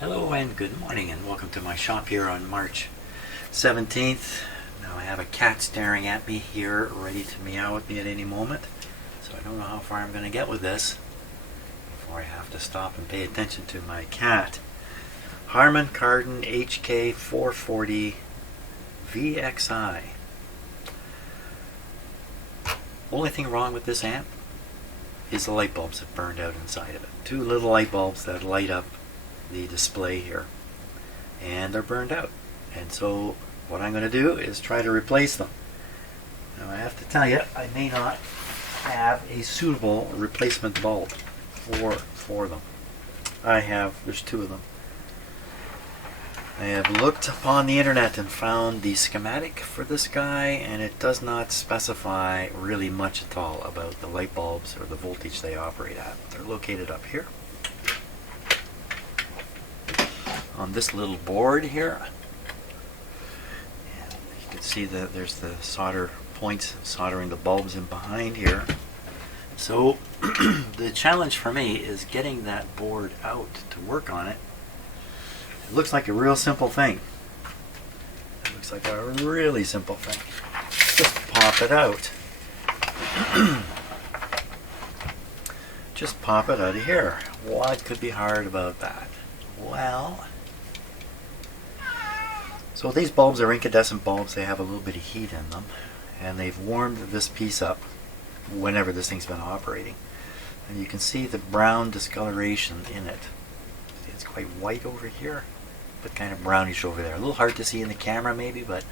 Hello and good morning and welcome to my shop here on March 17th. Now I have a cat staring at me here, ready to meow at me at any moment. So I don't know how far I'm going to get with this before I have to stop and pay attention to my cat. Harmon Kardon hk440 VXI. Only thing wrong with this amp is the light bulbs that burned out inside of it. Two little light bulbs that light up the display here, and they're burned out, and so what I'm going to do is try to replace them. Now I have to tell you, I may not have a suitable replacement bulb for them. There's two of them. I have looked upon the internet and found the schematic for this guy, and it does not specify really much at all about the light bulbs or the voltage they operate at. They're located up here on this little board here, and you can see that there's the solder points soldering the bulbs in behind here. So the challenge for me is getting that board out to work on it. It looks like a real simple thing. It looks like a really simple thing. Just pop it out. Just pop it out of here. What could be hard about that? Well, so these bulbs are incandescent bulbs. They have a little bit of heat in them, and they've warmed this piece up whenever this thing's been operating. And you can see the brown discoloration in it. It's quite white over here, but kind of brownish over there. A little hard to see in the camera maybe, but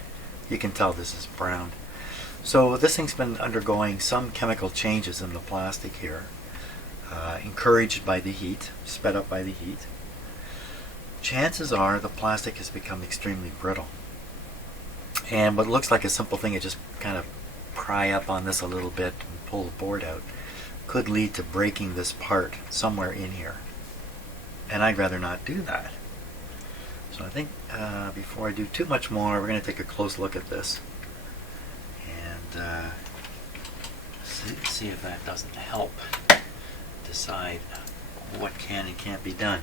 you can tell this is brown. So this thing's been undergoing some chemical changes in the plastic here, encouraged by the heat, sped up by the heat. Chances are the plastic has become extremely brittle, and what looks like a simple thing, it just kind of pry up on this a little bit and pull the board out, could lead to breaking this part somewhere in here, and I'd rather not do that. So I think before I do too much more, we're going to take a close look at this and see if that doesn't help decide what can and can't be done.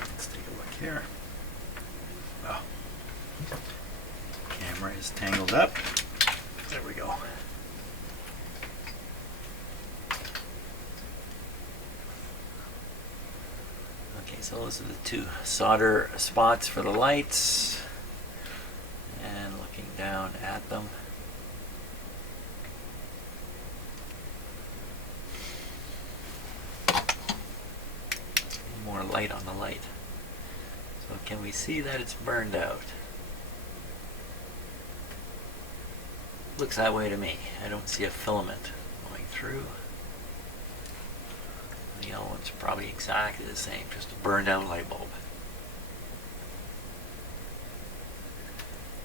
Let's take a look here. Oh, camera is tangled up. There we go. Okay, so those are the two solder spots for the lights, and looking down at them, more light on the light. So can we see that it's burned out? Looks that way to me. I don't see a filament going through. The yellow one's probably exactly the same, just a burned out light bulb.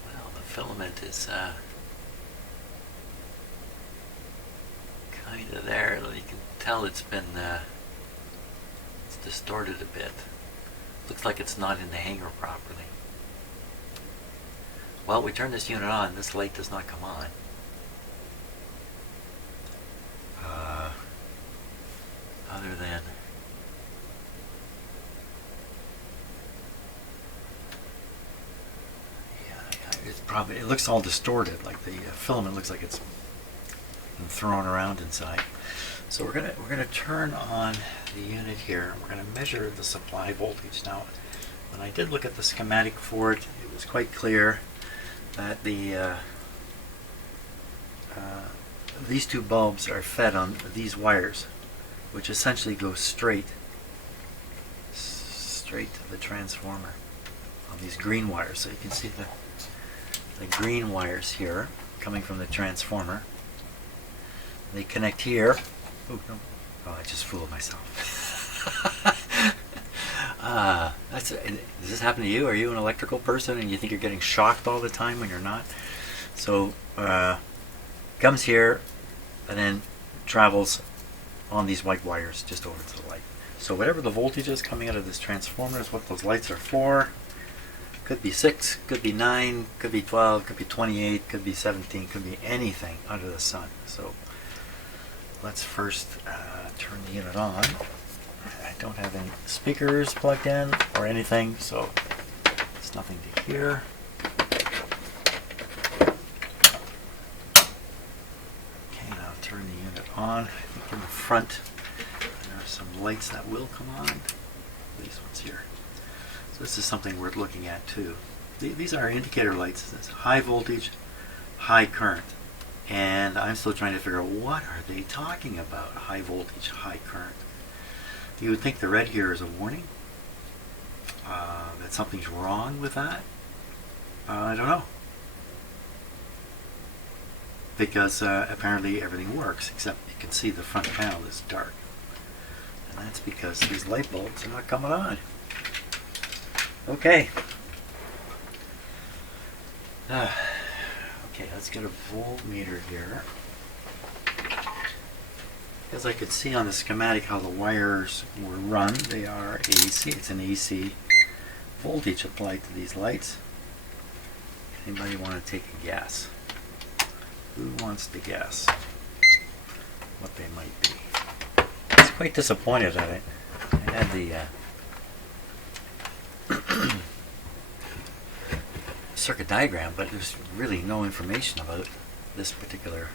Well, the filament is kind of there. You can tell it's been it's distorted a bit. Looks like it's not in the hanger properly. Well, we turn this unit on, this light does not come on. Other than it's probably, it looks all distorted, like the filament looks like it's been thrown around inside. So we're gonna turn on the unit here. We're gonna measure the supply voltage. Now, when I did look at the schematic for it, it was quite clear that the these two bulbs are fed on these wires, which essentially go straight to the transformer on these green wires. So you can see the green wires here coming from the transformer. They connect here. Oh, no. Oh, I just fooled myself. Does this happen to you? Are you an electrical person and you think you're getting shocked all the time when you're not? So comes here and then travels on these white wires just over to the light. So whatever the voltage is coming out of this transformer is what those lights are for. Could be 6, could be 9, could be 12, could be 28, could be 17, could be anything under the sun. So let's first turn the unit on. don't have any speakers plugged in or anything, so there's nothing to hear. Okay, now turn the unit on. I think in the front there are some lights that will come on. These ones here. So this is something worth looking at too. These are indicator lights. It's high voltage, high current. And I'm still trying to figure out what are they talking about. High voltage, high current. You would think the red here is a warning that something's wrong with that. I don't know. Because apparently everything works, except you can see the front panel is dark. And that's because these light bulbs are not coming on. Okay. Okay, let's get a voltmeter here. As I could see on the schematic how the wires were run, they are AC. It's an AC voltage applied to these lights. Anybody want to take a guess? Who wants to guess what they might be? I was quite disappointed that I had the circuit diagram, but there's really no information about this particular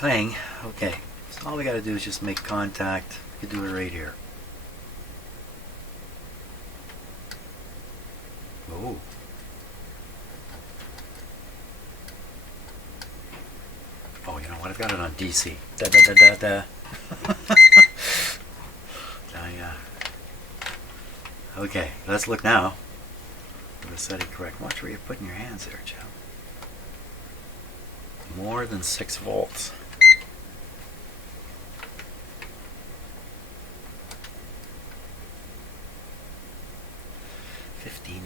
thing. Okay, so all we got to do is just make contact. We can do it right here. Oh. Oh, you know what? I've got it on DC. Da da da da da. Okay, let's look now. The setting correct. Watch where you're putting your hands there, Joe. More than 6 volts.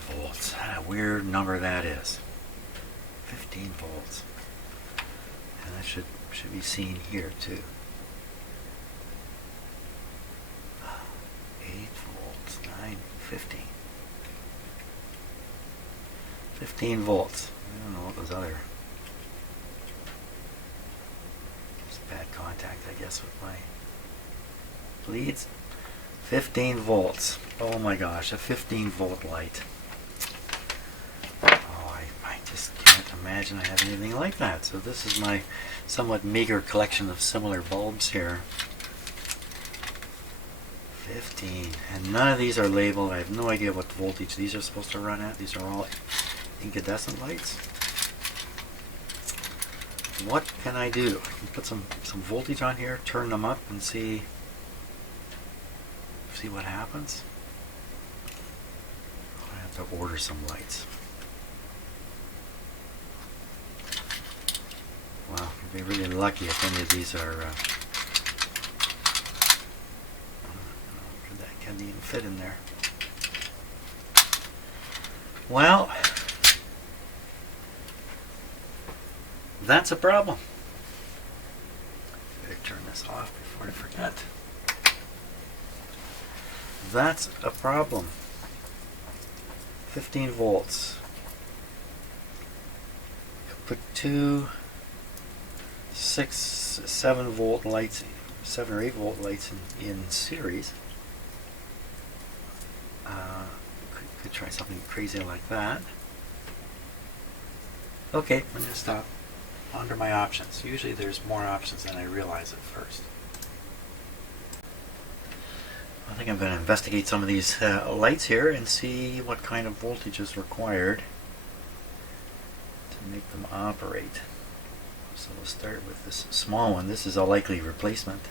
volts. What a weird number that is. 15 volts. And that should be seen here too. 8 volts, 9, 15. 15 volts. I don't know what those other... Just bad contact, I guess, with my leads. 15 volts. Oh my gosh, a 15 volt light. Oh, I just can't imagine I have anything like that. So this is my somewhat meager collection of similar bulbs here. 15. And none of these are labeled. I have no idea what voltage these are supposed to run at. These are all incandescent lights. What can I do? I can put some voltage on here, turn them up, and see what happens. I have to order some lights. Well, you'd be really lucky if any of these are that can't even fit in there. Well, that's a problem. Better turn this off before I forget. That's a problem. 15 volts. Put two 6, 7 volt lights, 7 or 8 volt lights in series. Could try something crazy like that. Okay, I'm going to stop. Under my options. Usually there's more options than I realize at first. I think I'm going to investigate some of these lights here and see what kind of voltage is required to make them operate. So we'll start with this small one. This is a likely replacement.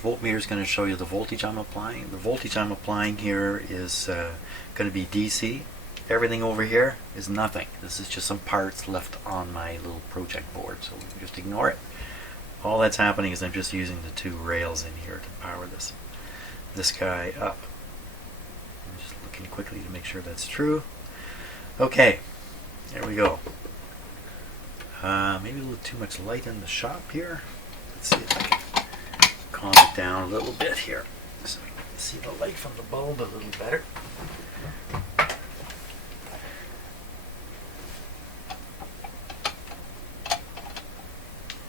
Voltmeter is going to show you the voltage I'm applying. The voltage I'm applying here is going to be DC. Everything over here is nothing. This is just some parts left on my little project board, so we can just ignore it. All that's happening is I'm just using the 2 rails in here to power this guy up. I'm just looking quickly to make sure that's true. Okay, there we go. Maybe a little too much light in the shop here. Let's see if I can calm it down a little bit here so we can see the light from the bulb a little better.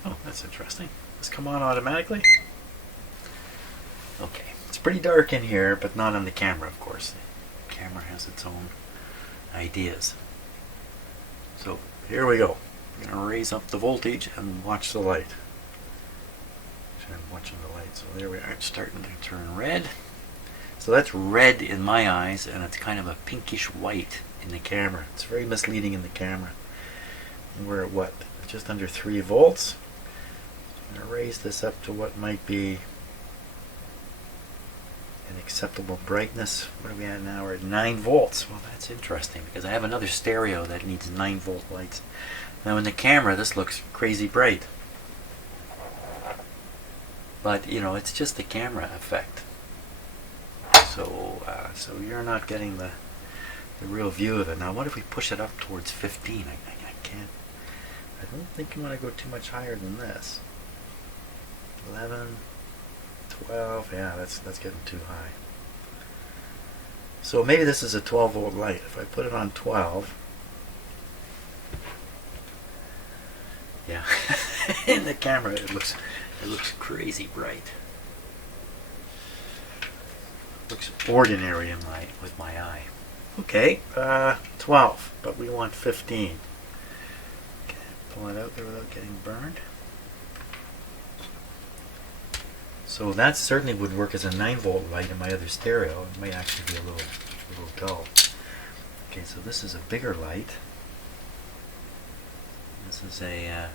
Oh, that's interesting. Does it come on automatically? Oh, pretty dark in here, but not on the camera, of course. The camera has its own ideas. So here we go. I'm going to raise up the voltage and watch the light. I'm watching the light. So there we are. It's starting to turn red. So that's red in my eyes, and it's kind of a pinkish white in the camera. It's very misleading in the camera. And we're at what? Just under 3 volts. I'm going to raise this up to what might be an acceptable brightness. What are we at now? We're at 9 volts. Well, that's interesting because I have another stereo that needs 9 volt lights. Now in the camera this looks crazy bright. But you know, it's just the camera effect. So you're not getting the real view of it. Now what if we push it up towards 15? I can't. I don't think you want to go too much higher than this. 11, 12, yeah, that's getting too high. So maybe this is a 12 volt light. If I put it on 12, yeah, in the camera it looks crazy bright. Looks ordinary in with my eye. Okay, 12, but we want 15. Okay, pull it out there without getting burned. So that certainly would work as a 9 volt light in my other stereo. It might actually be a little dull. Okay, so this is a bigger light. This is a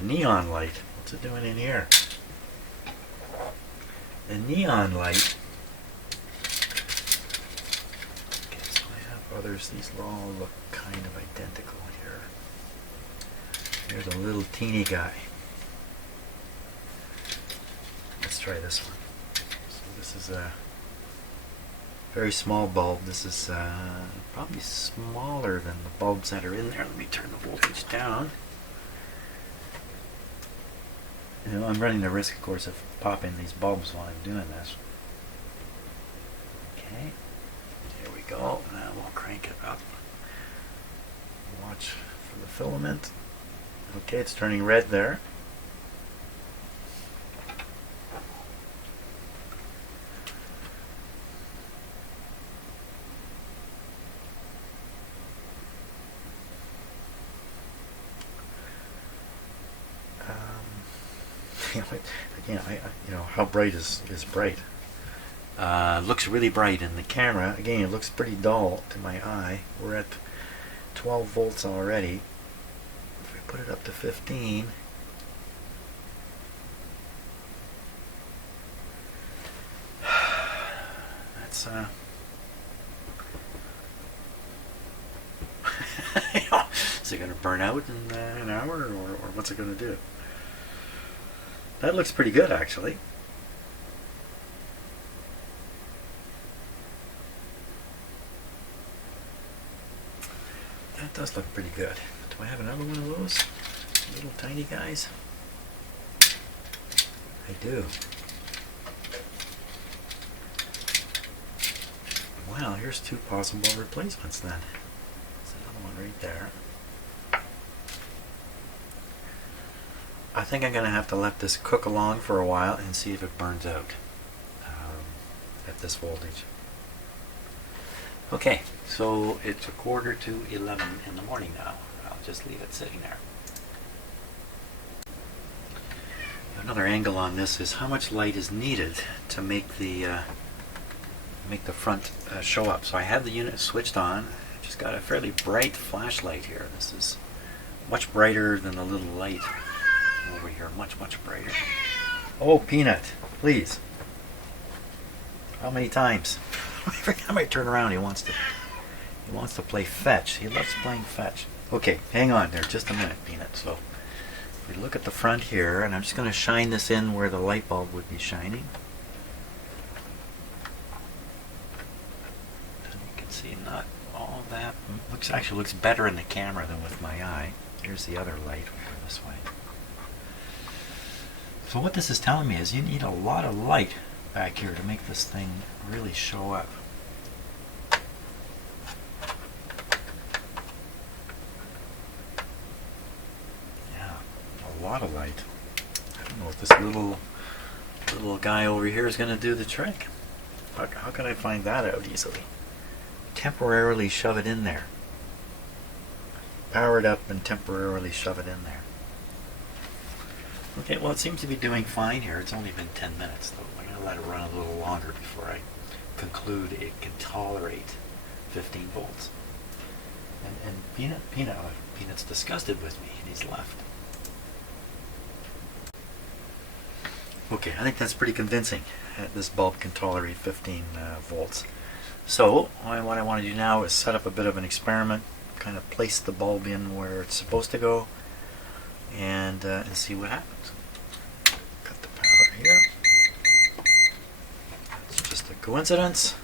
neon light. What's it doing in here? The neon light. Okay, so I have others. These all look kind of identical here. Here's a little teeny guy. Let's try this one. So this is a very small bulb. This is probably smaller than the bulbs that are in there. Let me turn the voltage down. You know, I'm running the risk, of course, of popping these bulbs while I'm doing this. Okay, here we go. Now we'll crank it up. Watch for the filament. Okay, it's turning red there. Again, you know, how bright is bright? Looks really bright in the camera. Again, it looks pretty dull to my eye. We're at 12 volts already. If we put it up to 15, that's is it going to burn out in an hour, or what's it going to do? That looks pretty good, actually. That does look pretty good. Do I have another one of those little tiny guys? I do. Well, here's 2 possible replacements then. There's another one right there. I think I'm going to have to let this cook along for a while and see if it burns out at this voltage. Okay, so it's 11:45 in the morning now. I'll just leave it sitting there. Another angle on this is how much light is needed to make the front show up. So I have the unit switched on. I just got a fairly bright flashlight here. This is much brighter than the little light over here. Much brighter. Oh, Peanut, please. How many times? Every time I turn around, he wants to play fetch. He loves playing fetch. Okay, hang on there just a minute, Peanut. So we look at the front here, and I'm just going to shine this in where the light bulb would be shining. And you can see not all that. Actually looks better in the camera than with my eye. Here's the other light over this way. So what this is telling me is you need a lot of light back here to make this thing really show up. Yeah, a lot of light. I don't know if this The little guy over here is going to do the trick. How can I find that out easily? Temporarily shove it in there. Power it up and temporarily shove it in there. Okay, well, it seems to be doing fine here. It's only been 10 minutes, though. I'm going to let it run a little longer before I conclude it can tolerate 15 volts. And Peanut's disgusted with me, and he's left. Okay, I think that's pretty convincing. This bulb can tolerate 15 volts. So, what I want to do now is set up a bit of an experiment, kind of place the bulb in where it's supposed to go, and see what happens. Cut the power here. It's just a coincidence.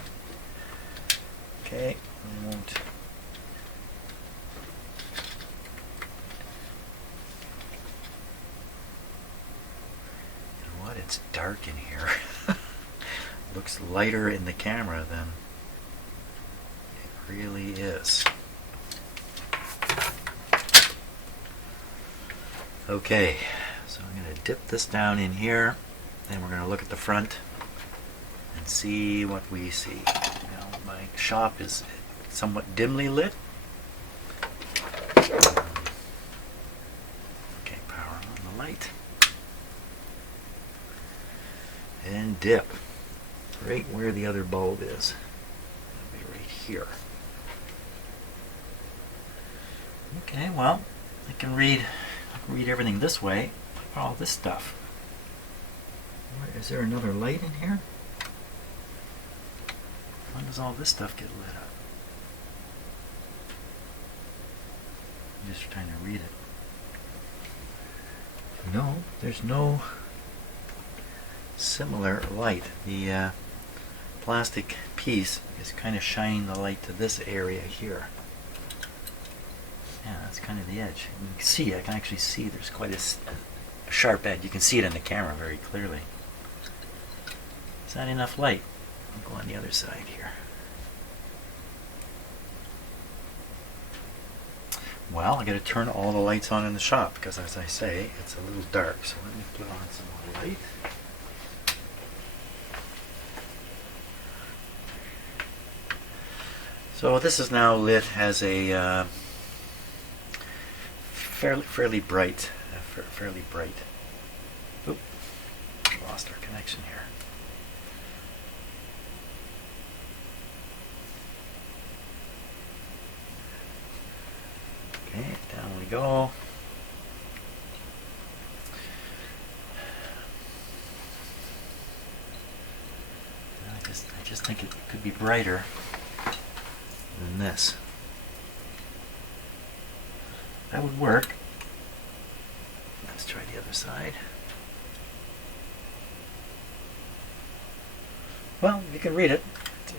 Okay, I won't. You know what? It's dark in here. Looks lighter in the camera than it really is. Okay, so I'm going to dip this down in here, and we're going to look at the front and see what we see. Now, my shop is somewhat dimly lit. Okay, power on the light. And dip. Right where the other bulb is. It'll be right here. Okay, well, I can read everything this way. All this stuff. Is there another light in here? When does all this stuff get lit up? I'm just trying to read it. No, there's no similar light. The plastic piece is kind of shining the light to this area here. Yeah, that's kind of the edge. You can see, I can actually see there's quite a sharp edge. You can see it in the camera very clearly. Is that enough light? I'll go on the other side here. Well, I got to turn all the lights on in the shop because, as I say, it's a little dark. So let me put on some more light. So this is now lit as a fairly bright. Oop, lost our connection here. Okay, down we go. I just think it could be brighter than this. That would work. Let's try the other side. Well, you can read it.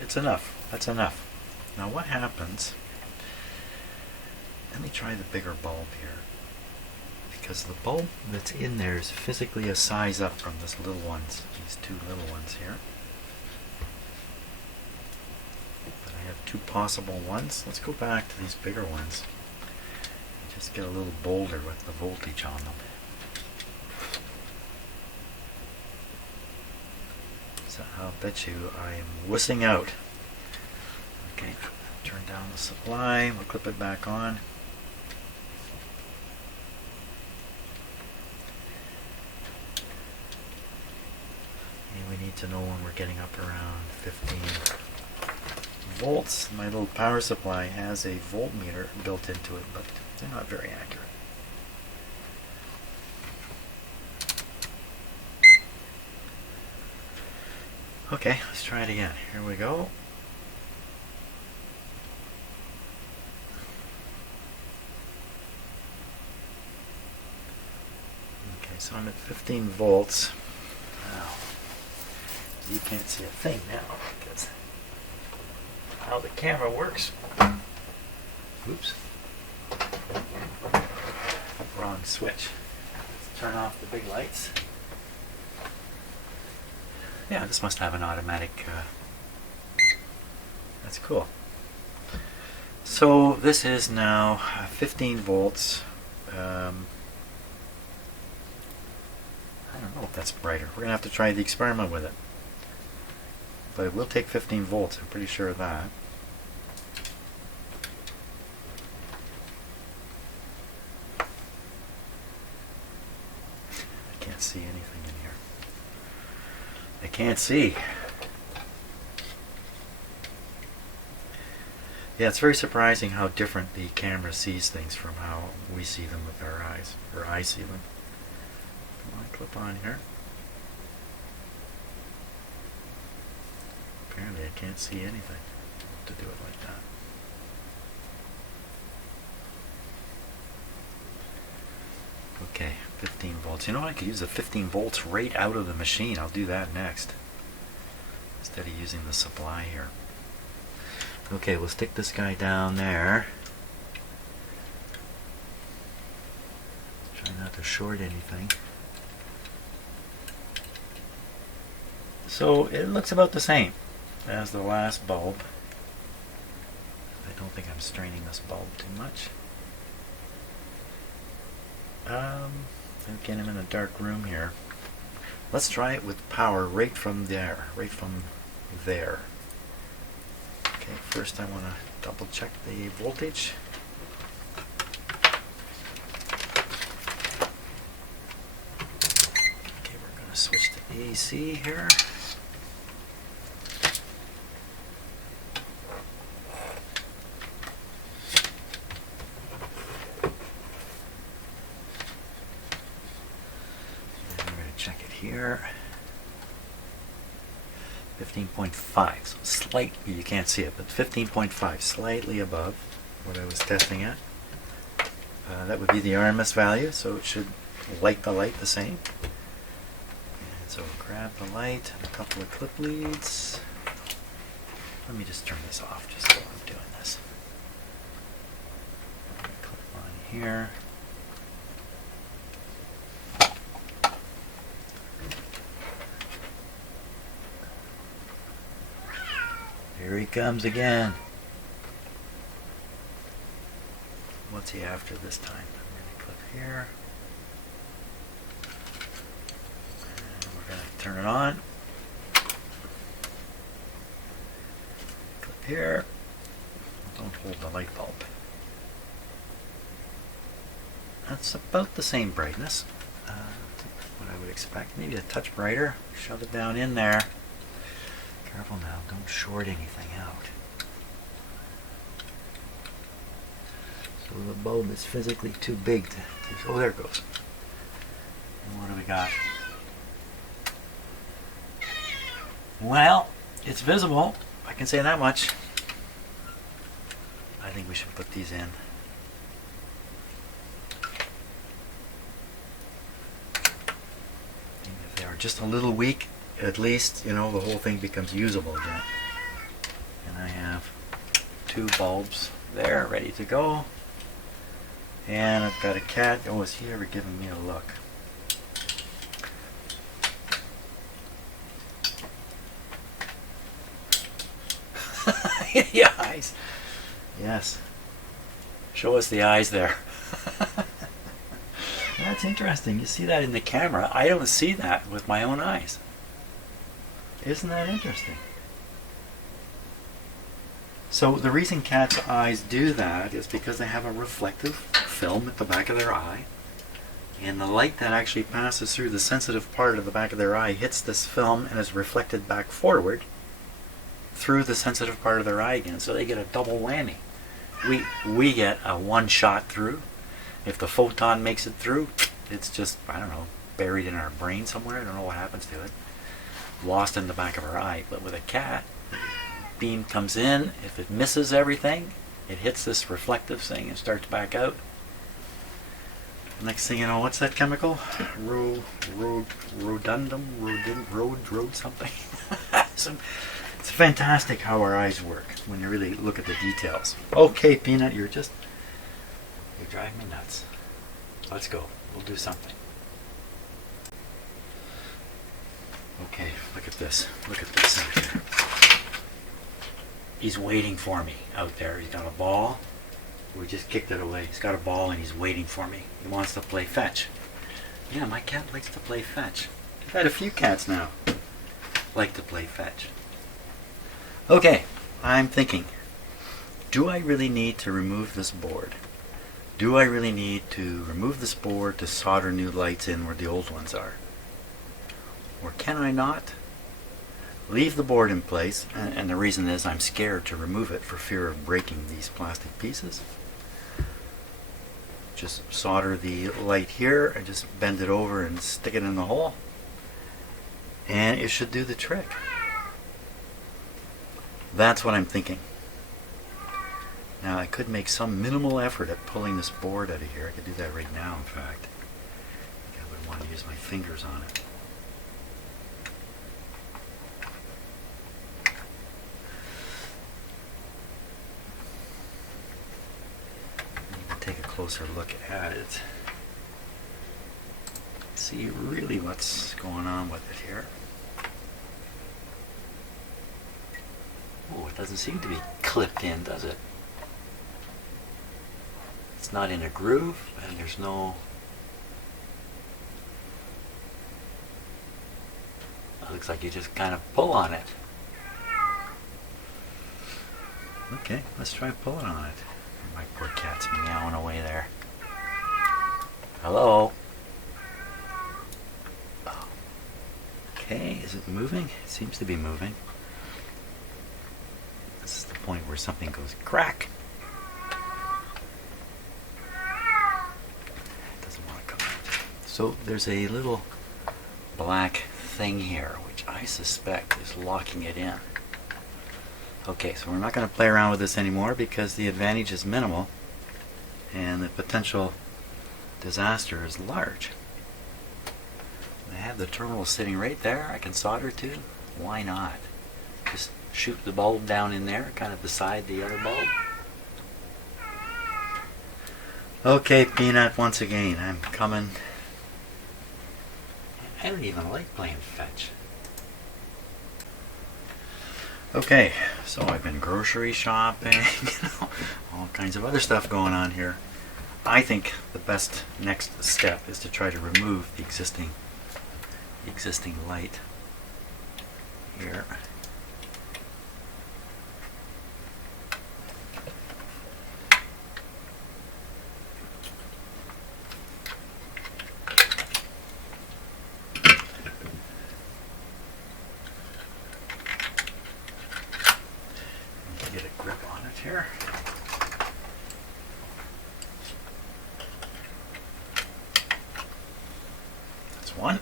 It's enough. That's enough. Now what happens? Let me try the bigger bulb here. Because the bulb that's in there is physically a size up from these two little ones here. But I have two possible ones. Let's go back to these bigger ones. Just get a little bolder with the voltage on them. So I'll bet you I am wussing out. Okay, turn down the supply. We'll clip it back on. And we need to know when we're getting up around 15 volts. My little power supply has a voltmeter built into it, but they're not very accurate. Okay, let's try it again. Here we go. Okay, so I'm at 15 volts. Wow. You can't see a thing now because how the camera works. Oops. Wrong switch. Let's turn off the big lights. Yeah, this must have an automatic. That's cool. So this is now 15 volts. I I don't know if that's brighter. We're going to have to try the experiment with it. But it will take 15 volts, I'm pretty sure of that. I can't see anything in here. I can't see. Yeah, it's very surprising how different the camera sees things from how we see them with our eyes, or I see them. Come on, clip on here. Apparently I can't see anything to do it like that. Okay, 15 volts. You know what? I could use the 15 volts right out of the machine. I'll do that next, instead of using the supply here. Okay, we'll stick this guy down there. Try not to short anything. So it looks about the same as the last bulb. I don't think I'm straining this bulb too much. Again, I'm in a dark room here. Let's try it with power right from there, Okay, first I want to double check the voltage. Okay, we're going to switch to AC here. And we're going to check it here. 15.5, so slightly, you can't see it, but 15.5, slightly above what I was testing at. That would be the RMS value, so it should light the light the same. And so we'll grab the light and a couple of clip leads. Let me just turn this off just while I'm doing this. Clip on here. Here he comes again. What's he after this time? I'm going to clip here. And we're going to turn it on. Clip here. Don't hold the light bulb. That's about the same brightness. What I would expect. Maybe a touch brighter. Shove it down in there. Careful now, don't short anything out. So the bulb is physically too big to... Oh, there it goes. And what do we got? Well, it's visible. I can say that much. I think we should put these in. And if they are just a little weak, at least, you know, the whole thing becomes usable again. And I have 2 bulbs there ready to go. And I've got a cat. Oh, is he ever giving me a look? Yeah, eyes. Yes. Show us the eyes there. That's interesting. You see that in the camera. I don't see that with my own eyes. Isn't that interesting? So the reason cats' eyes do that is because they have a reflective film at the back of their eye, and the light that actually passes through the sensitive part of the back of their eye hits this film and is reflected back forward through the sensitive part of their eye again, so they get a double whammy. We get a one shot through. If the photon makes it through, it's just, I don't know, buried in our brain somewhere. I don't know what happens to it. Lost in the back of our eye. But with a cat, beam comes in. If it misses everything, it hits this reflective thing and starts back out. Next thing you know, what's that chemical? Road something. It's fantastic how our eyes work when you really look at the details. Okay, Peanut, you're driving me nuts. Let's go. We'll do something. Okay, look at this. Look at this out here. He's waiting for me out there. He's got a ball. We just kicked it away. He's got a ball and he's waiting for me. He wants to play fetch. Yeah, my cat likes to play fetch. I've had a few cats now like to play fetch. Okay, I'm thinking, do I really need to remove this board? Do I really need to remove this board to solder new lights in where the old ones are? Or can I not leave the board in place? And the reason is I'm scared to remove it for fear of breaking these plastic pieces. Just solder the light here and just bend it over and stick it in the hole, and it should do the trick. That's what I'm thinking. Now I could make some minimal effort at pulling this board out of here. I could do that right now, in fact. I think I would want to use my fingers on it. Take a closer look at it. See really what's going on with it here. Oh, it doesn't seem to be clipped in, does it? It's not in a groove, and there's no... It looks like you just kind of pull on it. Okay, let's try pulling on it. My poor cat's meowing away there. Hello? Oh. Okay, is it moving? It seems to be moving. This is the point where something goes crack. It doesn't want to come out. So there's a little black thing here, which I suspect is locking it in. Okay, so we're not going to play around with this anymore because the advantage is minimal and the potential disaster is large. I have the terminal sitting right there. I can solder to. Why not? Just shoot the bulb down in there, kind of beside the other bulb. Okay, Peanut, once again, I'm coming. I don't even like playing fetch. Okay, so I've been grocery shopping, all kinds of other stuff going on here. I think the best next step is to try to remove the existing light here. Get a grip on it here. That's one.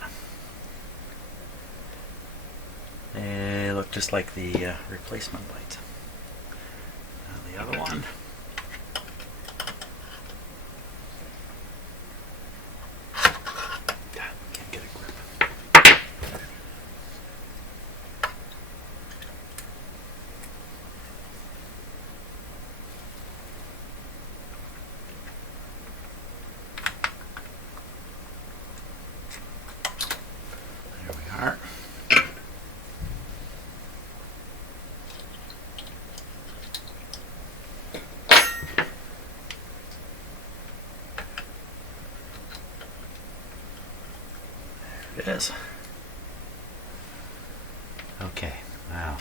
They look just like the replacement lights. The other one. Can't get a grip. There we are. There it is. Okay, now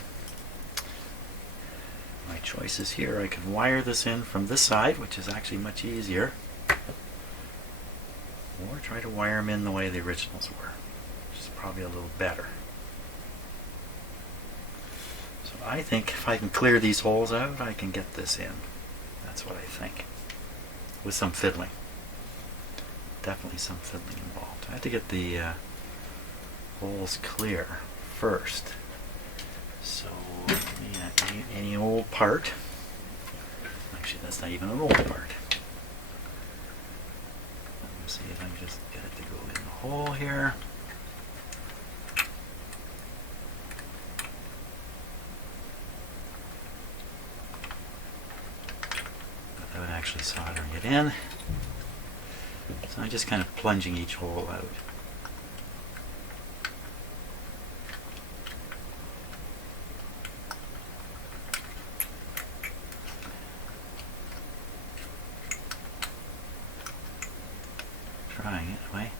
my choices here. I can wire this in from this side, which is actually much easier, or try to wire them in the way the originals were, which is probably a little better. So I think if I can clear these holes out, I can get this in. That's what I think. With some fiddling. Definitely some fiddling involved. I have to get the holes clear first. So any old part. Actually, that's not even an old part. Let's see if I can just get it to go in the hole here. Without actually soldering it in. So I'm just kind of plunging each hole out. Trying it anyway.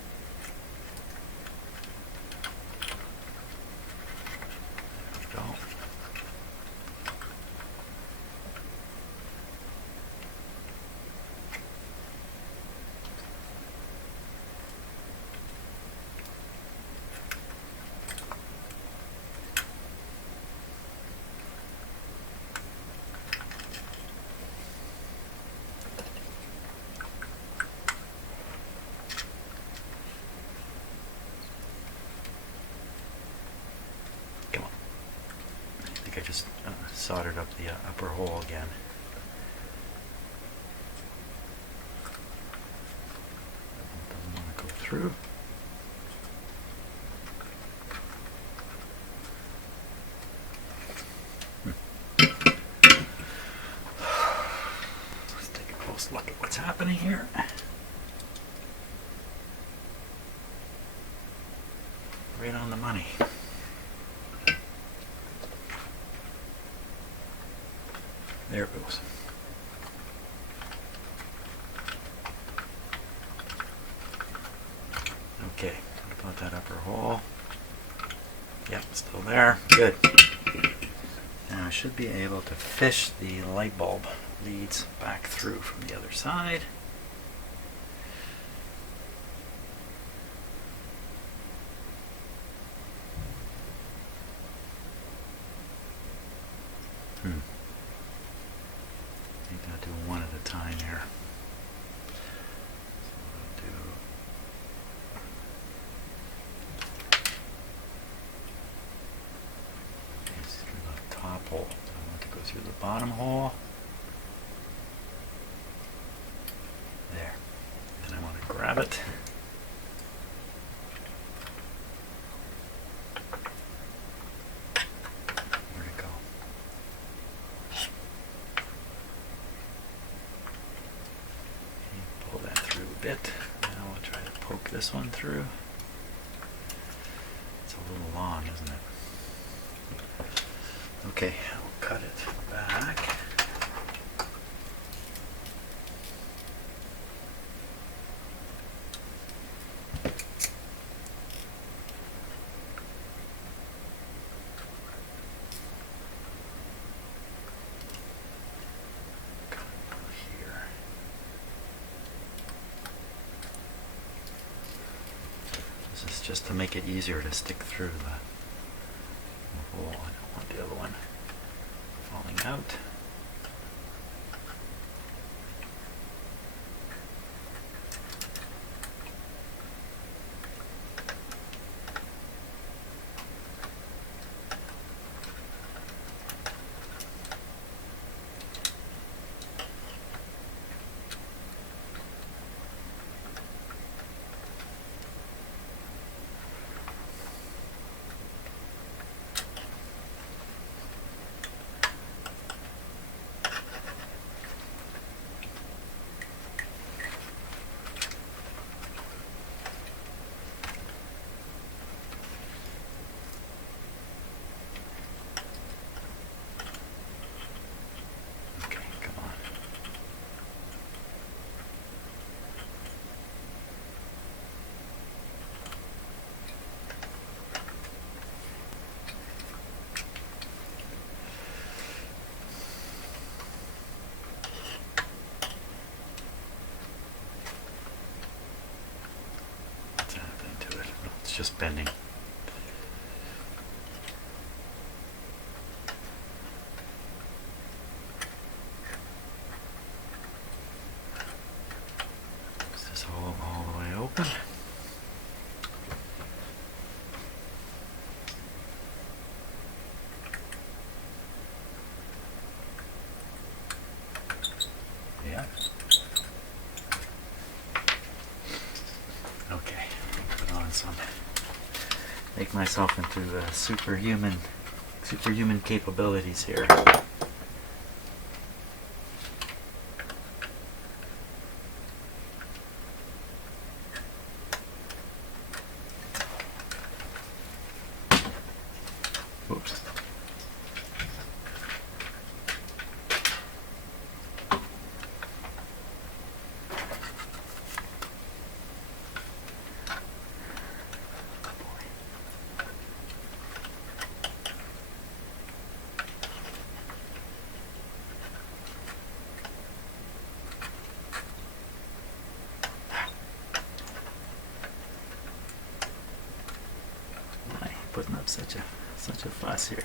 I just soldered up the upper hole again. Doesn't want to go through. Let's take a close look at what's happening here. Right on the money. There it goes. Okay, what about that upper hole? Yep, still there. Good. Now I should be able to fish the light bulb leads back through from the other side. I think I'll do one at a time here. So I'll do this through the top hole. So I want to go through the bottom hole. There. And I want to grab it. Where'd it go? Pull that through a bit. Now we'll try to poke this one through. It's a little long, isn't it? Okay, we'll cut it back. Just to make it easier to stick through the hole. I don't want the other one falling out. Just bending. Is this hole all the way open? Yeah. Okay, put on some. Make myself into superhuman capabilities here. Oops. Putting up such a fuss here.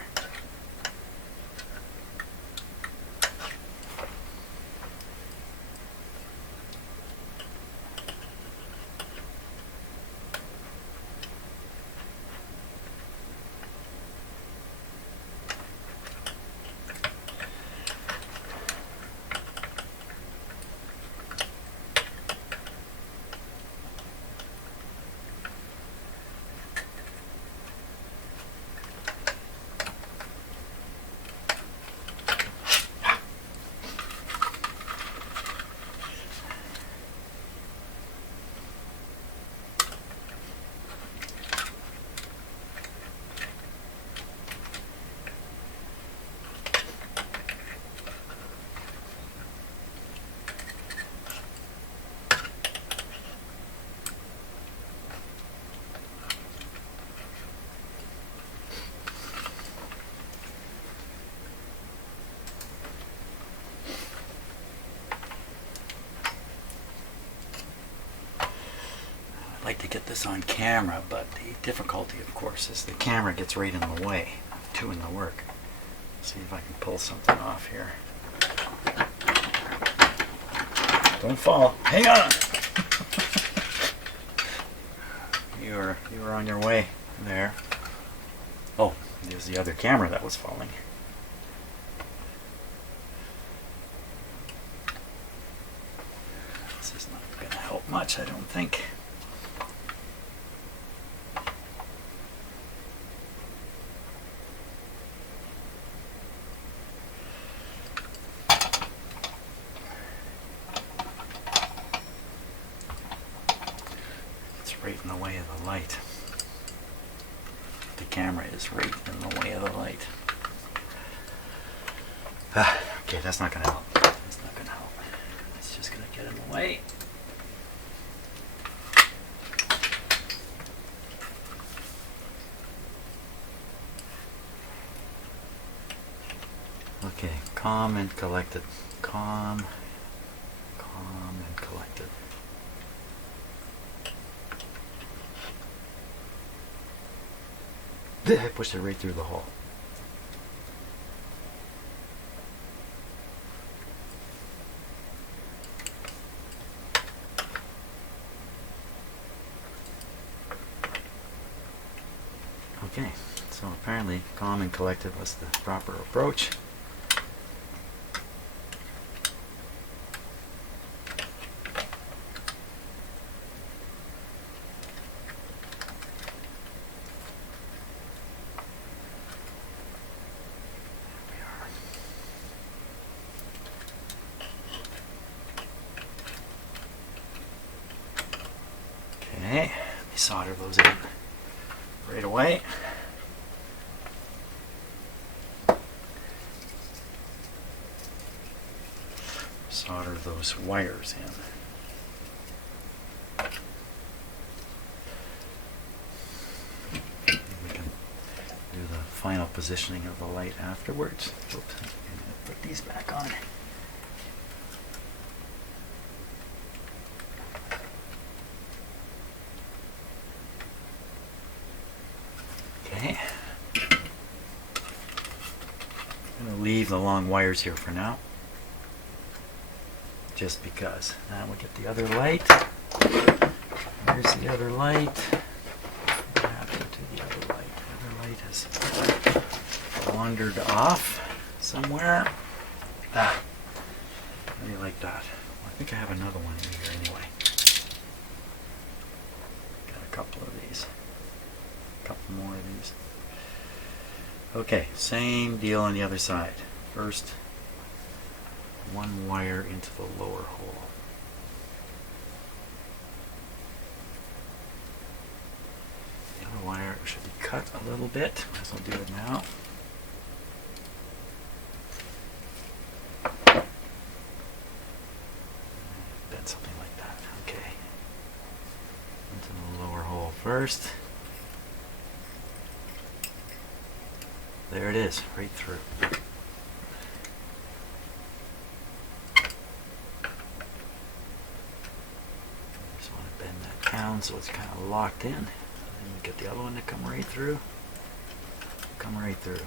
like to get this on camera, but the difficulty, of course, is the camera gets right in the way of doing the work. See if I can pull something off here. Don't fall. Hang on. You were on your way there. Oh, there's the other camera that was falling. This is not going to help much, I don't think. Right in the way of the light. The camera is right in the way of the light. Okay, that's not going to help. That's not going to help. It's just going to get in the way. Okay, calm and collected. Calm and collected. I pushed it right through the hole. Okay, so apparently calm and collected was the proper approach. Okay, let me solder those in right away. Solder those wires in. We can do the final positioning of the light afterwards. Oops, I'm going to put these back on. Okay. I'm going to leave the long wires here for now. Just because. Now we get the other light. Here's the other light. What happened to the other light? The other light has wandered off somewhere. Ah, maybe like that. Well, I think I have another one in here anyway. Got a couple of these. A couple more of these. Okay, same deal on the other side. First, one wire into the lower hole. The other wire should be cut a little bit. Might as well do it now. Bend something like that. Okay. Into the lower hole first. There it is, right through. So it's kind of locked in. And then you get the other one to come right through. Come right through.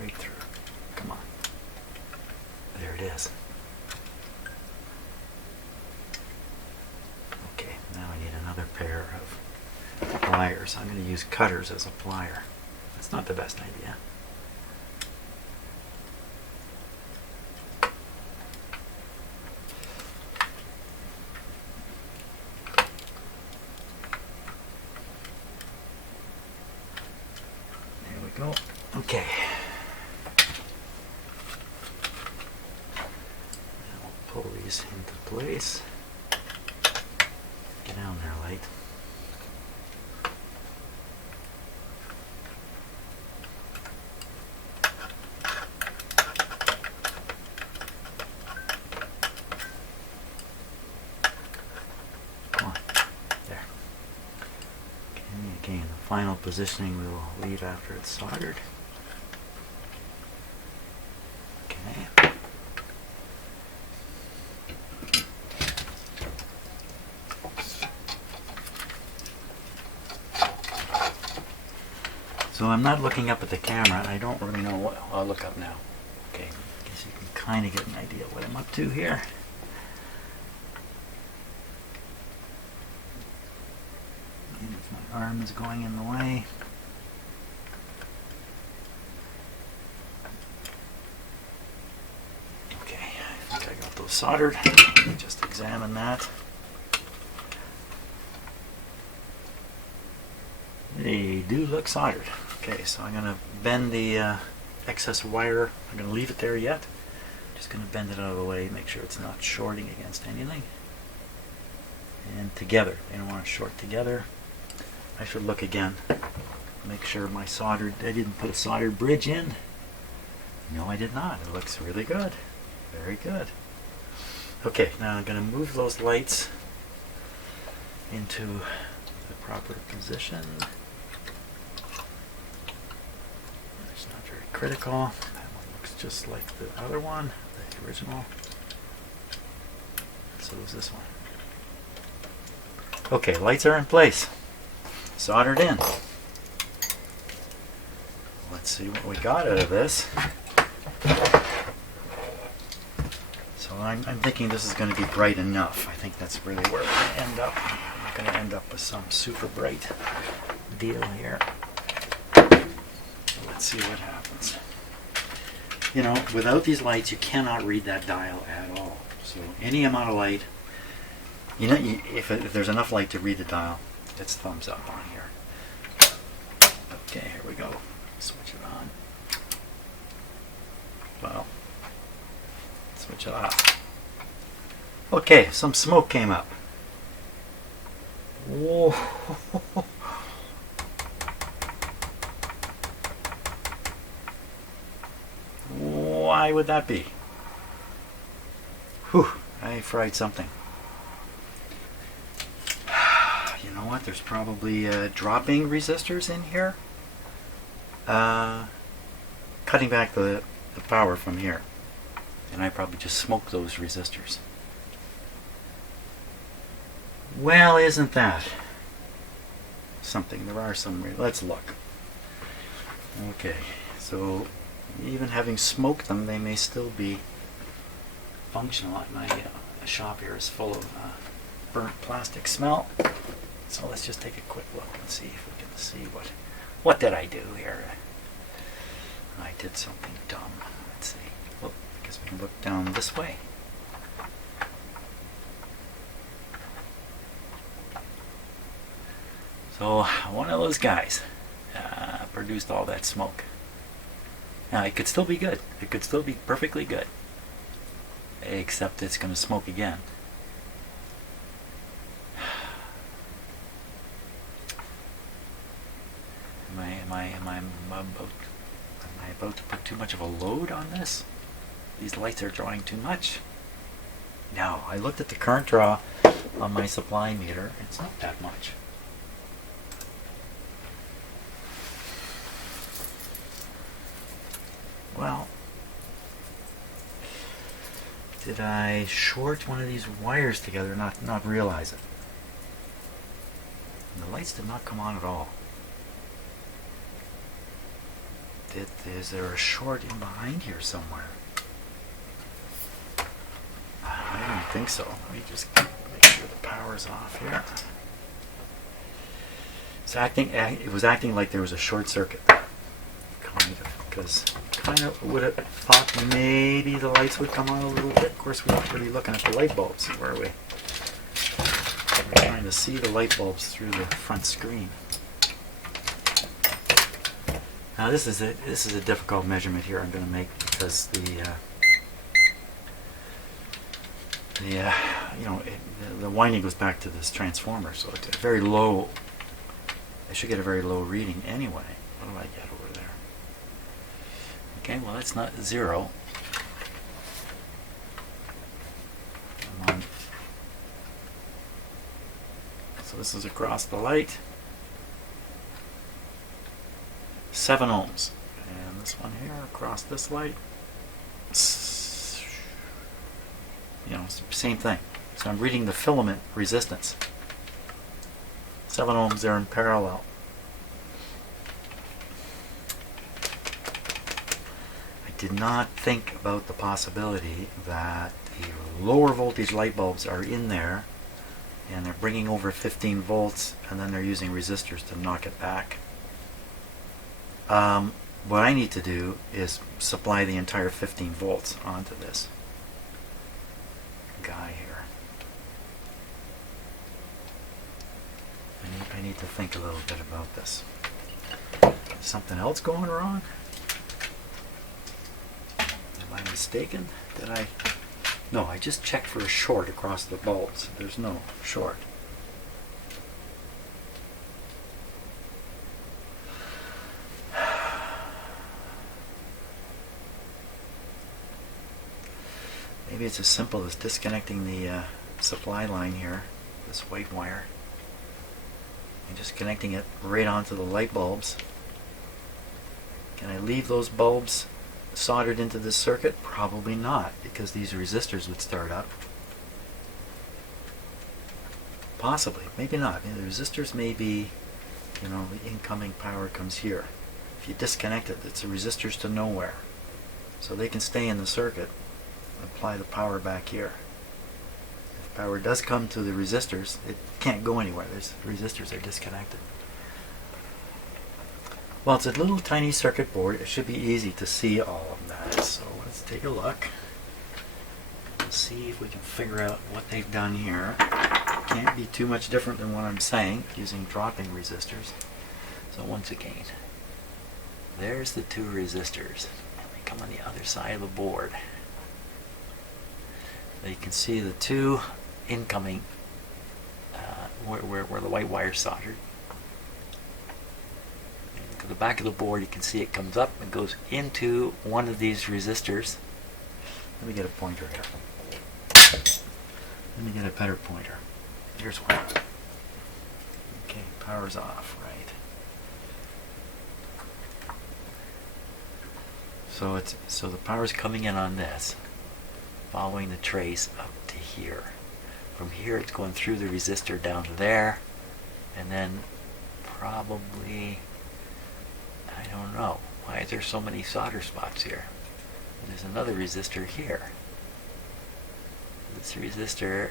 Right through. Come on. There it is. Okay, now I need another pair of pliers. I'm going to use cutters as a plier. That's not the best idea. There we go. Okay. Pull these into place. Get down there, light. final positioning we will leave after it's soldered. Okay. So I'm not looking up at the camera. I don't really know what I'll look up now. Okay, I guess you can kind of get an idea what I'm up to here. And if my arm is going in the way. Okay, I think I got those soldered. Let me just examine that. They do look soldered. Okay, so I'm going to bend the excess wire. I'm going to leave it there yet. Just going to bend it out of the way, make sure it's not shorting against anything. And together. They don't want to short together. I should look again. Make sure my soldered, I didn't put a soldered bridge in. No, I did not. It looks really good. Very good. Okay, now I'm going to move those lights into the proper position. It's not very critical. That one looks just like the other one, the original. So is this one. Okay, lights are in place. Soldered in. Let's see what we got out of this. So I'm thinking this is going to be bright enough. I think that's really where we're going to end up. I'm not going to end up with some super bright deal here. Let's see what happens. You know, without these lights, you cannot read that dial at all. So any amount of light, you know, if there's enough light to read the dial, it's thumbs up on here. Okay, here we go. Switch it on. Well, switch it off. Okay, some smoke came up. Whoa. Why would that be? Whew, I fried something. You know what? There's probably dropping resistors in here. Cutting back the power from here. And I probably just smoked those resistors. Well, isn't that something? There are some. Let's look. Okay, so even having smoked them, they may still be functional. My shop here is full of burnt plastic smell. So let's just take a quick look and see if we can see what did I do here. I did something dumb. Let's see. Well, I guess we can look down this way. So one of those guys produced all that smoke. Now it could still be good. It could still be perfectly good. Except it's going to smoke again. Am I about to put too much of a load on this? These lights are drawing too much. No, I looked at the current draw on my supply meter. It's not that much. Well, did I short one of these wires together and not realize it? And the lights did not come on at all. Is there a short in behind here somewhere? I don't think so. Let me just make sure the power's off here. It was acting like there was a short circuit. Kind of, because kind of would have thought maybe the lights would come on a little bit. Of course, we weren't really looking at the light bulbs, were we? We're trying to see the light bulbs through the front screen. Now this is a difficult measurement here I'm going to make because the winding goes back to this transformer, so it's very low. I should get a very low reading anyway. What do I get over there? Okay, well that's not 0. Come on. So this is across the light. 7 ohms. And this one here across this light, you know, it's the same thing. So I'm reading the filament resistance. 7 ohms there in parallel. I did not think about the possibility that the lower voltage light bulbs are in there and they're bringing over 15 volts and then they're using resistors to knock it back. What I need to do is supply the entire 15 volts onto this guy here. I need to think a little bit about this. Is something else going wrong? Am I mistaken? Did I? No, I just checked for a short across the bulbs. There's no short. Maybe it's as simple as disconnecting the supply line here, this white wire, and just connecting it right onto the light bulbs. Can I leave those bulbs soldered into this circuit? Probably not, because these resistors would start up. Possibly, maybe not. The resistors may be, you know, the incoming power comes here. If you disconnect it, it's the resistors to nowhere. So they can stay in the circuit and apply the power back here. If power does come to the resistors, it can't go anywhere. The resistors are disconnected. Well, it's a little tiny circuit board. It should be easy to see all of that. So let's take a look. Let's see if we can figure out what they've done here. Can't be too much different than what I'm saying using dropping resistors. So once again, there's the 2 resistors. And they come on the other side of the board. So you can see the 2 incoming where the white wire soldered. To the back of the board, you can see it comes up and goes into one of these resistors. Let me get a pointer here. Let me get a better pointer. Here's one. Okay, power's off, right? So the power's coming in on this, following the trace up to here. From here, it's going through the resistor down to there, and then probably, I don't know. Why is there so many solder spots here? There's another resistor here. This resistor,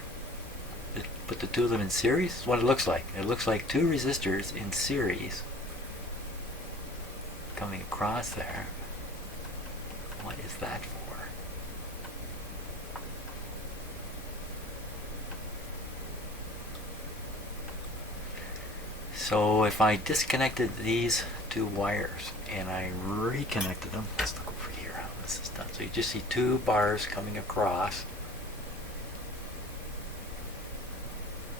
put the 2 of them in series. That's what it looks like. It looks like 2 resistors in series coming across there. What is that for? So if I disconnected these 2 wires and I reconnected them, let's look over here how this is done. So you just see 2 bars coming across.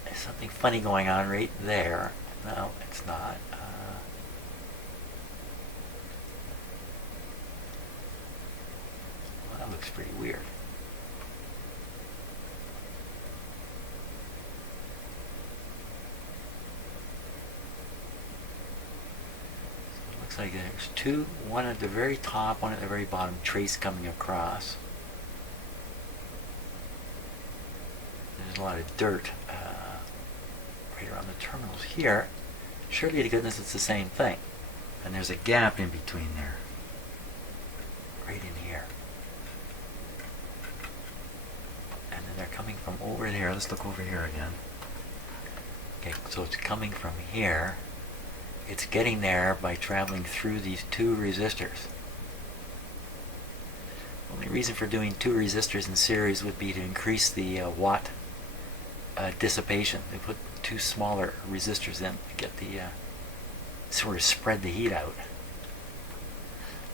There's something funny going on right there. No, it's not. Well, that looks pretty weird. Looks like there's 2, one at the very top, one at the very bottom, trace coming across. There's a lot of dirt right around the terminals here. Surely to goodness it's the same thing. And there's a gap in between there. Right in here. And then they're coming from over there. Let's look over here again. Okay, so it's coming from here. It's getting there by traveling through these 2 resistors. The only reason for doing 2 resistors in series would be to increase the watt dissipation. They put 2 smaller resistors in to get the sort of spread the heat out.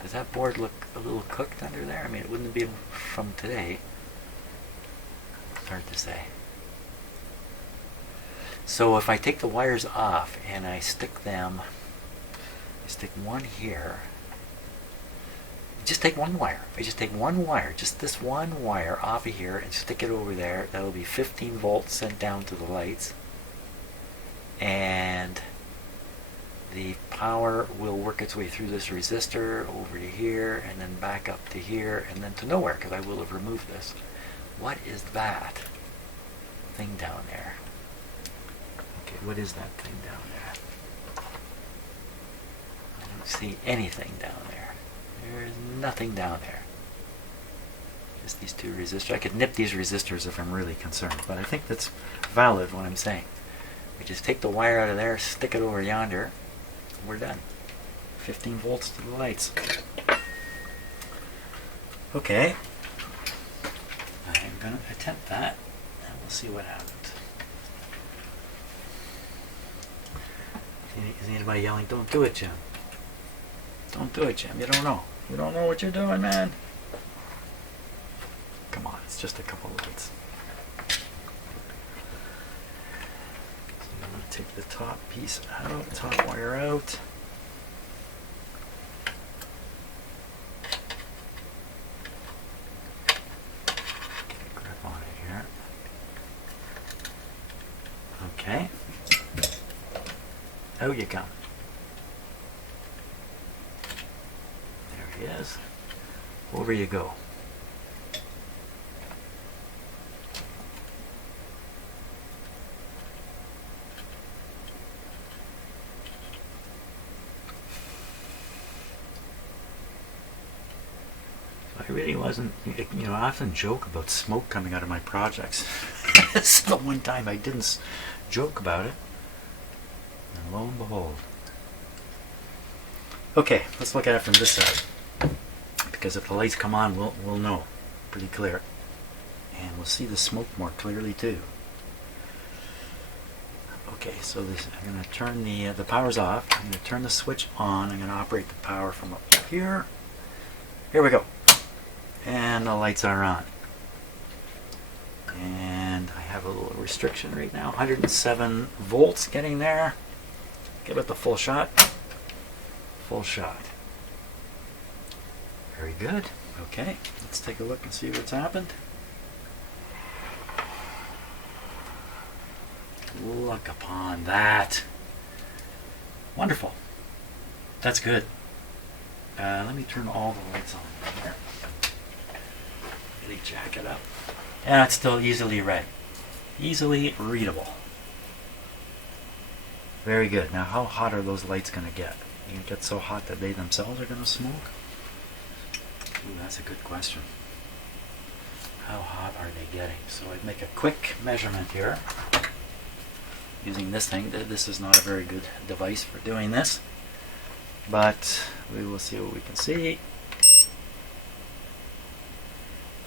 Does that board look a little cooked under there? I mean, it wouldn't be from today. It's hard to say. So if I take the wires off and I stick them, I stick one here, just take one wire. I just take one wire, just this one wire off of here and stick it over there. That'll be 15 volts sent down to the lights. And the power will work its way through this resistor over to here and then back up to here and then to nowhere, because I will have removed this. What is that thing down there? Okay, what is that thing down there? I don't see anything down there. There's nothing down there. Just these two resistors. I could nip these resistors if I'm really concerned, but I think that's valid what I'm saying. We just take the wire out of there, stick it over yonder, and we're done. 15 volts to the lights. Okay. I'm going to attempt that, and we'll see what happens. Is anybody yelling, "Don't do it, Jim"? Don't do it, Jim. You don't know. You don't know what you're doing, man. Come on, it's just a couple of lights. So I'm going to take the top piece out, top wire out. Get a grip on it here. Okay. Out you come. There he is. Over you go. I really wasn't, I often joke about smoke coming out of my projects. This is the one time I didn't joke about it. And lo and behold. Okay, let's look at it from this side. Because if the lights come on, we'll know pretty clear. And we'll see the smoke more clearly too. Okay, so I'm going to turn the power's off. I'm going to turn the switch on. I'm going to operate the power from up here. Here we go. And the lights are on. And I have a little restriction right now. 107 volts getting there. Give it the full shot. Full shot. Very good. Okay, let's take a look and see what's happened. Look upon that. Wonderful. That's good. Let me turn all the lights on here. Really jack it up. And it's still easily read. Easily readable. Very good. Now how hot are those lights going to get? Are going to get so hot that they themselves are going to smoke? Ooh, that's a good question. How hot are they getting? So I'd make a quick measurement here. Using this thing. This is not a very good device for doing this. But we will see what we can see.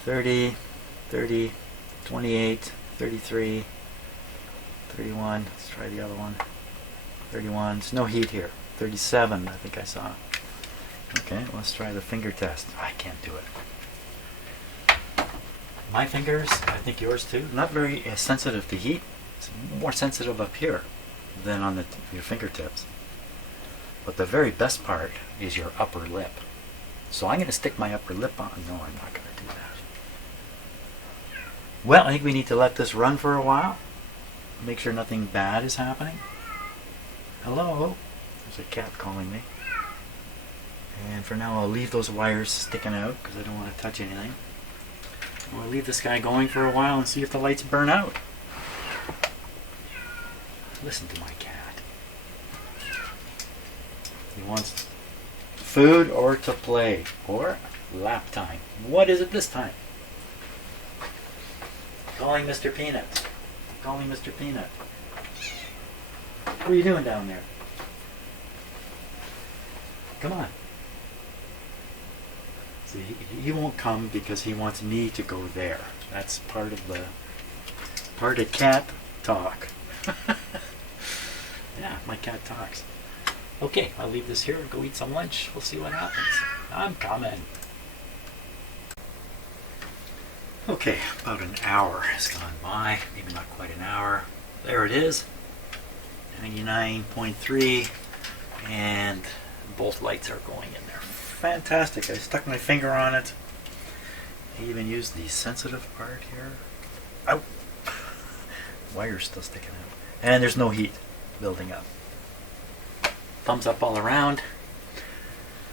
30, 30, 28, 33, 31. Let's try the other one. 31. There's no heat here. 37, I think I saw. Okay, let's try the finger test. I can't do it. My fingers, I think yours too, not very sensitive to heat. It's more sensitive up here than on your fingertips. But the very best part is your upper lip. So I'm going to stick my upper lip on. No, I'm not going to do that. Well, I think we need to let this run for a while. Make sure nothing bad is happening. Hello? There's a cat calling me. And for now I'll leave those wires sticking out because I don't want to touch anything. We'll leave this guy going for a while and see if the lights burn out. Listen to my cat. He wants food or to play or lap time. What is it this time? Calling Mr. Peanut. Calling Mr. Peanut. What are you doing down there? Come on. See, he won't come because he wants me to go there. That's part of cat talk. Yeah, my cat talks. Okay, I'll leave this here and go eat some lunch. We'll see what happens. I'm coming. Okay, about an hour has gone by. Maybe not quite an hour. There it is. 99.3, and both lights are going in there. Fantastic. I stuck my finger on it. I even used the sensitive part here. Ow! Wire's still sticking out. And there's no heat building up. thumbs up all around.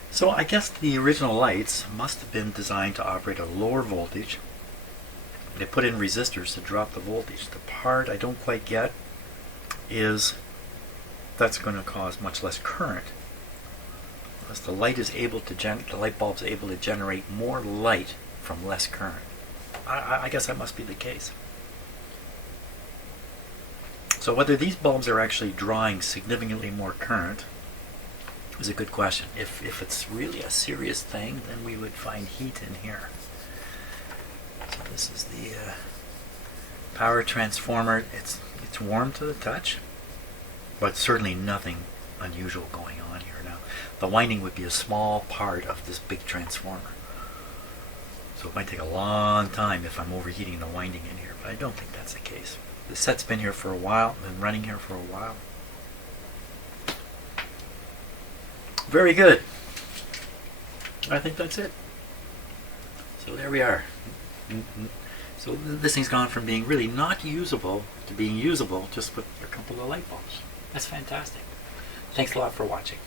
So I guess the original lights must have been designed to operate at a lower voltage. They put in resistors to drop the voltage. The part I don't quite get is that's going to cause much less current. Because the light is able to the light bulb is able to generate more light from less current. I guess that must be the case. So whether these bulbs are actually drawing significantly more current is a good question. If it's really a serious thing, then we would find heat in here. So this is the power transformer. It's warm to the touch, but certainly nothing unusual going on here. Now, the winding would be a small part of this big transformer. So it might take a long time if I'm overheating the winding in here, but I don't think that's the case. The set's been here for a while, been running here for a while. Very good. I think that's it. So there we are. So this thing's gone from being really not usable to being usable just with a couple of light bulbs. That's fantastic. Thanks a lot for watching.